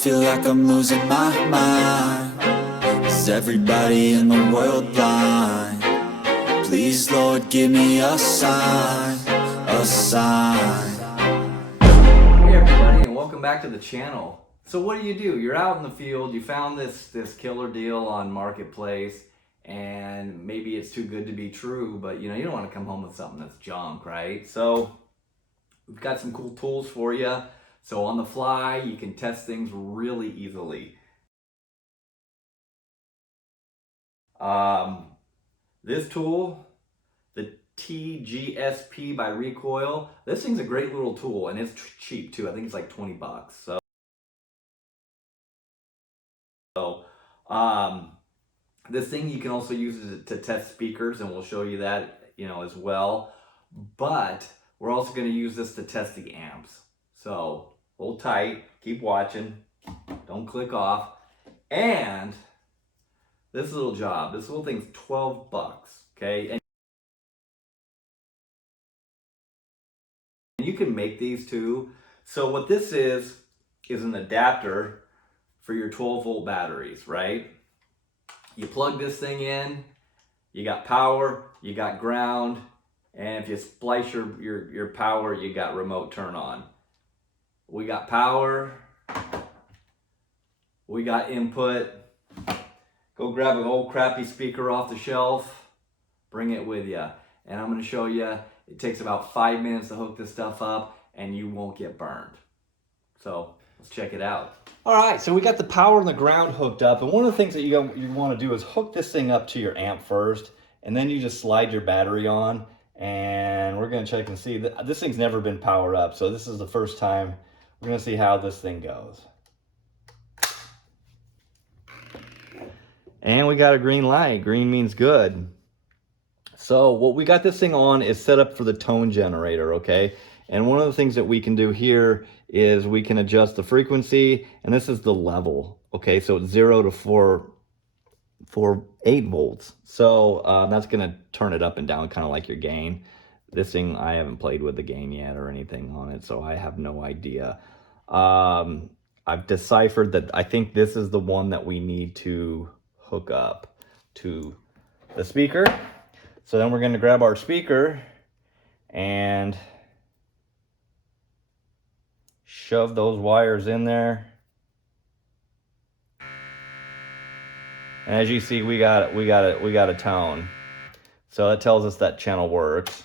feel like I'm losing my mind. Is everybody in the world blind? Please, Lord, give me a sign, a sign. Hey everybody, and welcome back to the channel. So what do? You're out in the field, you found this killer deal on Marketplace, and maybe it's too good to be true, but you don't want to come home with something that's junk, right? So we've got some cool tools for you. So on the fly, you can test things really easily. This tool, the TGSP by Recoil, this thing's a great little tool, and it's cheap too. I think it's like 20 bucks. So this thing you can also use to test speakers, and we'll show you that as well. But we're also going to use this to test the amps. So hold tight, keep watching, don't click off. And this little thing's 12 bucks, okay? And you can make these too. So what this is an adapter for your 12-volt batteries, right? You plug this thing in, you got power, you got ground, and if you splice your power, you got remote turn on. We got power, we got input. Go grab an old crappy speaker off the shelf, bring it with you. And I'm gonna show you, it takes about 5 minutes to hook this stuff up and you won't get burned. So let's check it out. All right, so we got the power and the ground hooked up, and one of the things that you want to do is hook this thing up to your amp first, and then you just slide your battery on, and we're going to check and see. This thing's never been powered up, so this is the first time. We're going to see how this thing goes. And we got a green light. Green means good. So what we got this thing on is set up for the tone generator, okay? And one of the things that we can do here is we can adjust the frequency, and this is the level, okay? So it's 0 to 8 volts. So that's gonna turn it up and down, kind of like your gain. This thing, I haven't played with the gain yet or anything on it, so I have no idea. I've deciphered that I think this is the one that we need to hook up to the speaker. So then we're gonna grab our speaker and shove those wires in there. And as you see, we got a tone. So that tells us that channel works.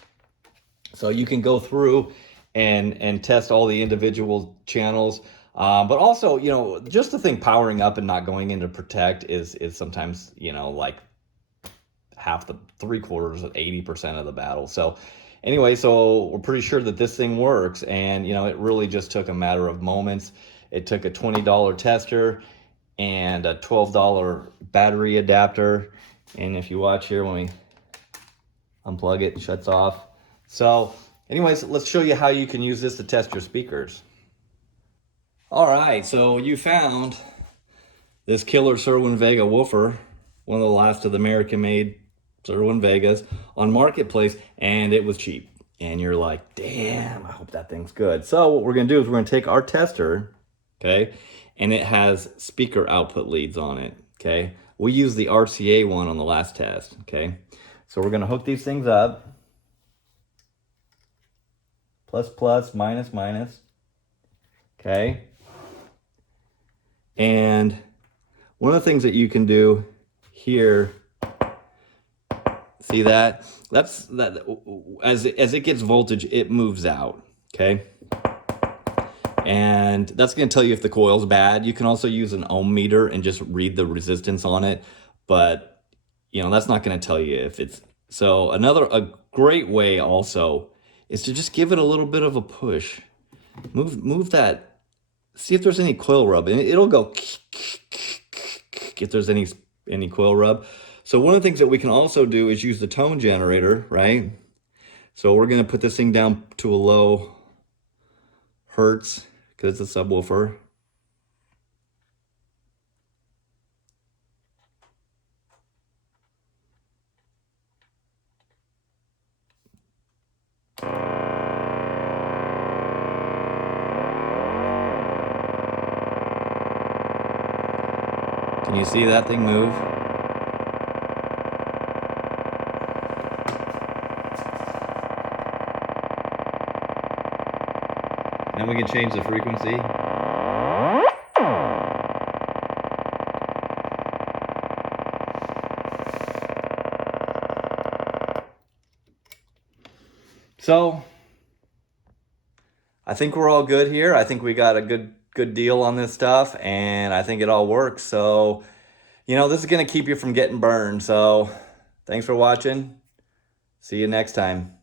So you can go through and test all the individual channels. But also, just the thing powering up and not going into protect is sometimes, like half the 3/4 of 80% of the battle. So anyway, so we're pretty sure that this thing works, and it really just took a matter of moments. It took a $20 tester and a $12 battery adapter, and if you watch here, when we unplug it, it shuts off. So anyways, let's show you how you can use this to test your speakers. All right, so you found this killer Cerwin Vega woofer, one of the last of the American-made Cerwin Vegas on Marketplace, and it was cheap. And you're like, damn, I hope that thing's good. So what we're gonna do is we're gonna take our tester, okay, and it has speaker output leads on it, okay? We used the RCA one on the last test, okay? So we're gonna hook these things up. Plus, plus, minus, minus, okay? And one of the things that you can do here, see that? That's that. As it gets voltage, it moves out, okay? And that's going to tell you if the coil's bad. You can also use an ohm meter and just read the resistance on it, but that's not going to tell you if it's. So a great way also is to just give it a little bit of a push. Move that. See if there's any coil rub, and it'll go if there's any coil rub. So one of the things that we can also do is use the tone generator, right? So we're going to put this thing down to a low hertz because it's a subwoofer. Can you see that thing move? Then we can change the frequency. So I think we're all good here. I think we got a good deal on this stuff, and I think it all works. So, you know, this is gonna keep you from getting burned. So thanks for watching. See you next time.